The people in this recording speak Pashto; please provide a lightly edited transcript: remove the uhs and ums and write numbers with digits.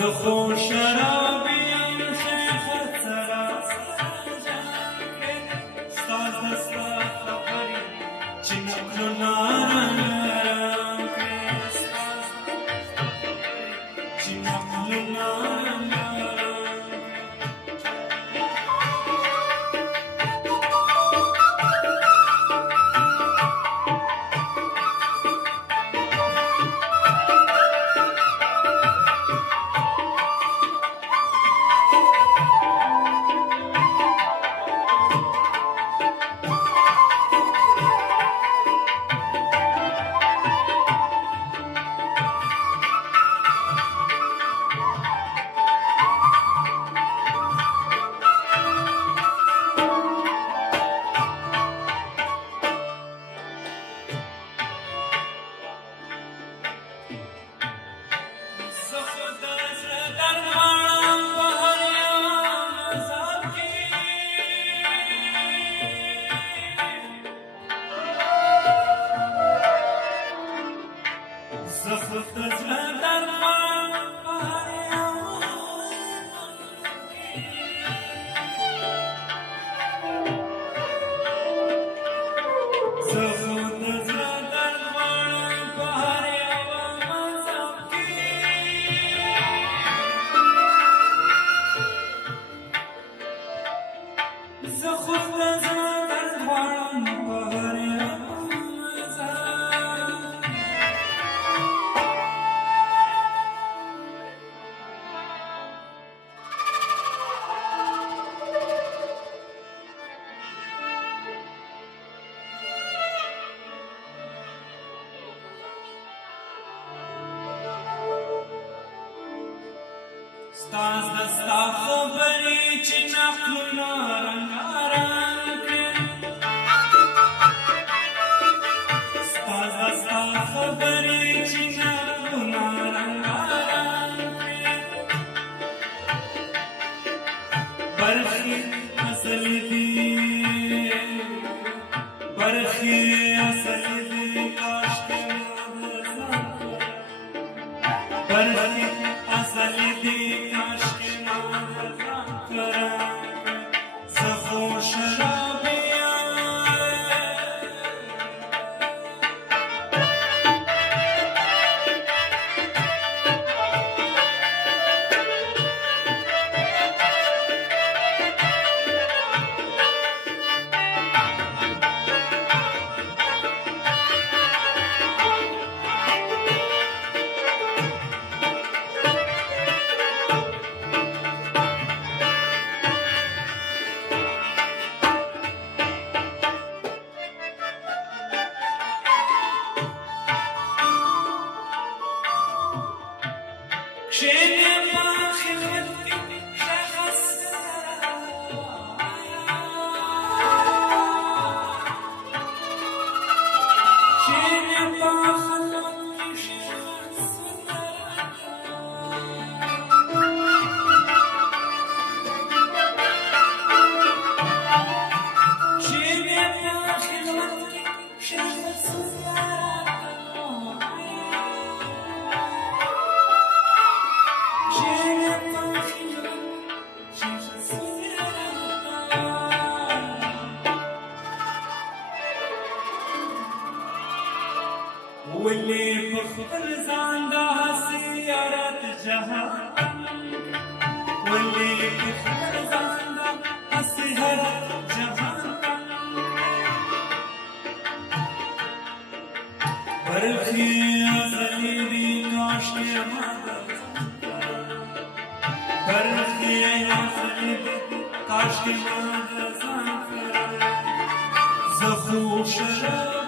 زخو شرابیم شیخت سراسر جنگه ستاز دستا خبری چی نکلو نارم که ستاز دستا خبری چی نکلو نارم ستاز دستا خبری چی نقلو نارنگارن ستاز دستا خبری چی نقلو نارنگارن برخی اصل دی برخی اصل دی کاشکی مدزان برخی اصل دی واللي بخبر زاندا سيارة جهان واللي بخبر زاندا سيارة جهان برخي أزلي كاشكي ماذا برخي أزلي كاشكي ماذا زخو شراب